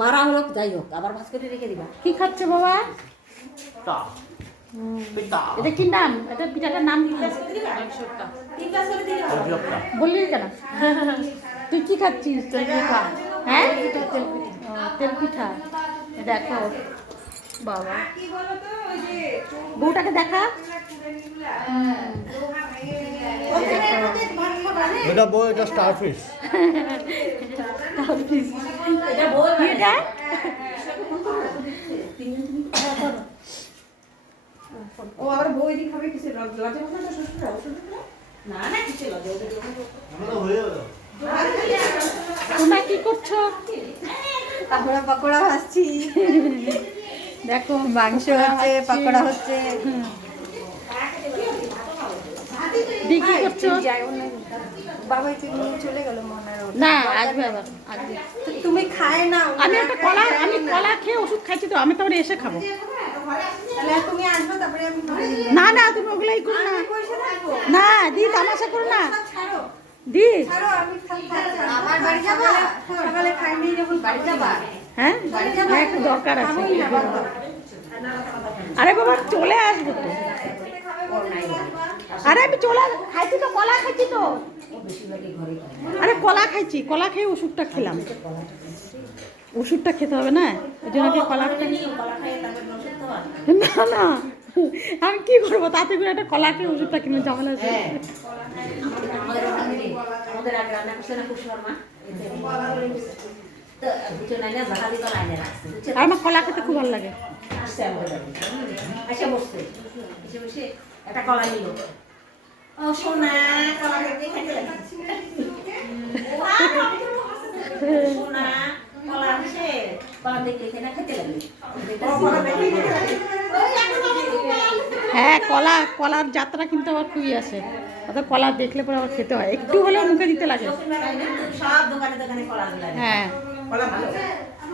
ভাড়া? হলো যাই হোক আবার ভাজ করে রেখে দিবা। কি খাচ্ছে বাবা? এটা কি নাম? এটা পিঠাটার নাম বললি কেন? তুই কি খাচ্ছিস? তেল হ্যাঁ? তেল পিঠা। দেখো। বাবা। বউটাকে দেখা। এটা বই এটা স্টারফিশ এটা কি এটা ও আবার বই খাবে কিসে লজে বসে তো ওষুধ না না কিছু লজে তোমরা কি করছ? আমরা পকোড়া ভাজছি। দেখো মাংস হচ্ছে পাকোড়া হচ্ছে। দি কি করছ? বাবা একটু চলে গেল মনের না আসবে আবার আসবে। তুমি খায় না আমি একটা কলা আমি কলা খেয়ে ওষুধ খাইছি তো আমি তারপরে এসে খাব। তাহলে তুমি আসবে তারপরে আমি করে দিই। না না তুমি ওগুলাই করো না। না দি তামাশা করো না। দি। হ্যাঁ? হ্যাঁ, একটু দরকার আছে। আরে বাবা চলে আসব তো। আরে আমি চলে খাইছি তো কলা খাইছি তো। আরে কলা খাইছি কলা খেয়ে ওষুধটা খেলাম। ওষুধটা খেতে হবে না? ওই জন্য কলা না না। আমি কি করব? তাতে করে একটা কলা খেয়ে ওষুধটা কিনে ঝামেলা আছে। হ্যাঁ। আর আমার কলা খেতে খুব ভালো লাগে। বসছে। এসে বসে একটা কলা নিল। হ্যাঁ কলা কলার যাত্রা কিন্তু আবার খুবই আছে। অর্থাৎ কলা দেখলে পরে আবার খেতে হয়। একটু হলেও মুখে দিতে লাগে। সব দোকানে দোকানে কলা দিলাম হ্যাঁ।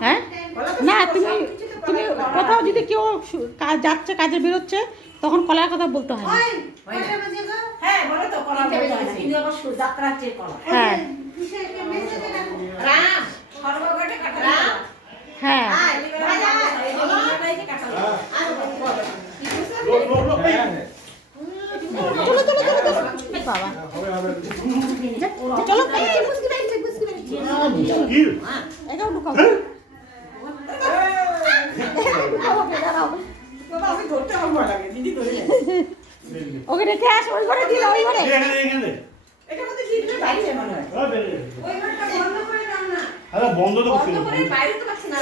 হ্যাঁ? না তুমি তুমি কোথাও যদি কেউ কাজ যাচ্ছে কাজে বেরোচ্ছে তখন কলার কথা বলতে হ্যাঁ বলো তো কলা বলতে হয় না, কিন্তু আবার সু- যাত্রার চেয়ে হ্যাঁ। রাম সর্বঘটে কাটা হ্যাঁ। চলো চলো চলো চলো। বাবা। চলো। এটাও ঢুকাও। ঢুকাবো কে, দাঁড়াও। ওকে রেখে আস ওই ঘরে দিয়ে ওই ঘরে। আরে বন্ধ তো করছি বাইরে তো পাচ্ছি না।